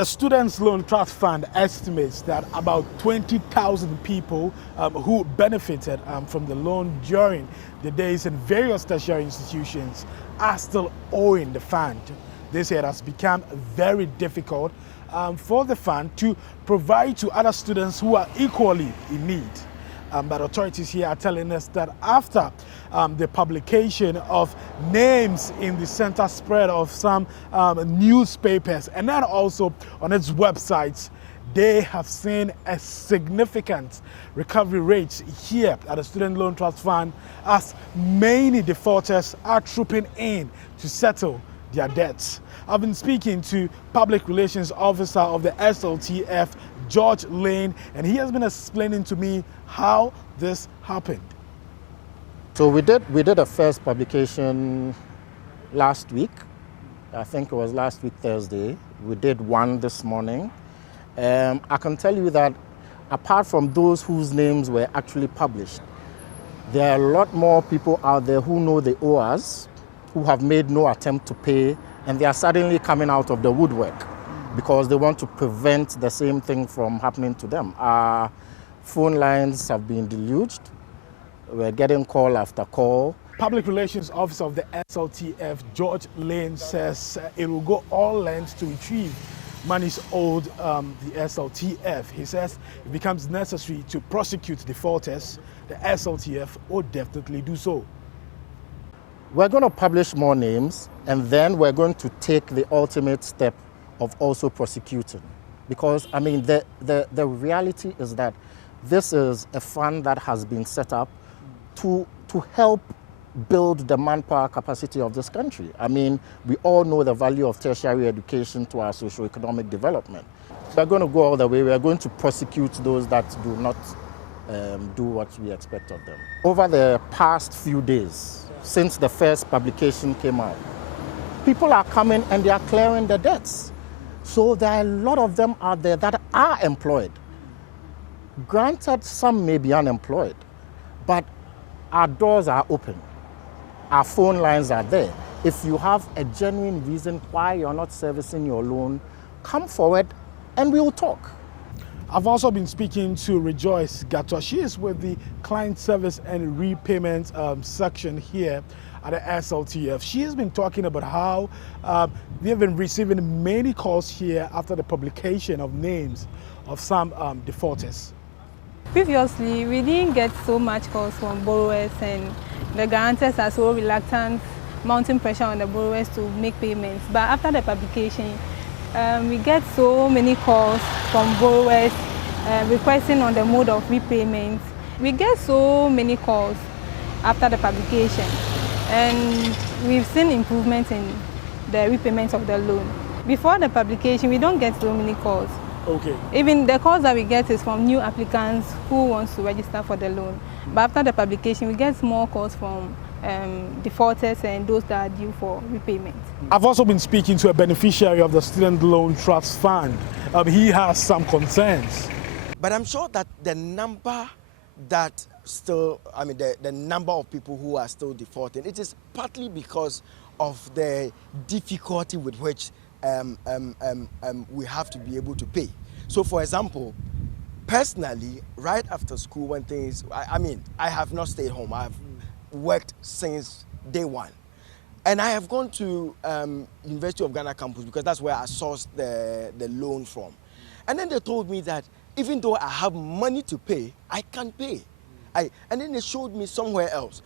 The Students' Loan Trust Fund estimates that about 20,000 people who benefited from the loan during the days in various tertiary institutions are still owing the fund. This year it has become very difficult for the fund to provide to other students who are equally in need. But authorities here are telling us that after the publication of names in the center spread of some newspapers and then also on its websites, they have seen a significant recovery rate here at the Student Loan Trust Fund as many defaulters are trooping in to settle their debts. I've been speaking to Public Relations Officer of the SLTF, George Laing, and he has been explaining to me how this happened. So we did a first publication last week. I think it was last week Thursday. We did one this morning. I can tell you that apart from those whose names were actually published, there are a lot more people out there who know they owe us, who have made no attempt to pay, and they are suddenly coming out of the woodwork because they want to prevent the same thing from happening to them. Our phone lines have been deluged. We're getting call after call. Public Relations Officer of the SLTF, George Laing, says it will go all lengths to retrieve monies owed the SLTF. He says it becomes necessary to prosecute defaulters. The SLTF will definitely do so. We're going to publish more names, and then we're going to take the ultimate step of also prosecuting. Because, I mean, the reality is that this is a fund that has been set up to help build the manpower capacity of this country. I mean, we all know the value of tertiary education to our socio-economic development. We're going to go all the way. We're going to prosecute those that do not do what we expect of them. Over the past few days, since the first publication came out, people are coming and they are clearing the debts. So there are a lot of them out there that are employed. Granted, some may be unemployed, but our doors are open. Our phone lines are there. If you have a genuine reason why you're not servicing your loan, come forward and we will talk. I've also been speaking to Rejoice Gato. She is with the Client Service and Repayment section here at the SLTF. She has been talking about how they have been receiving many calls here after the publication of names of some defaulters. Previously, we didn't get so much calls from borrowers, and the guarantors are so reluctant, mounting pressure on the borrowers to make payments. But after the publication, we get so many calls from borrowers requesting on the mode of repayment. We get so many calls after the publication, and we've seen improvement in the repayment of the loan. Before the publication, we don't get so many calls. Okay. Even the calls that we get is from new applicants who wants to register for the loan. But after the publication, we get more calls from defaulters and those that are due for repayment. I've also been speaking to a beneficiary of the Student Loan Trust Fund. He has some concerns. But I'm sure that the number that still, I mean, the number of people who are still defaulting, it is partly because of the difficulty with which we have to be able to pay. So, for example, personally, right after school, when things, I mean, I have not stayed home. I've worked since day one. And I have gone to University of Ghana campus because that's where I sourced the loan from. And then they told me that even though I have money to pay, I can't pay. And then they showed me somewhere else.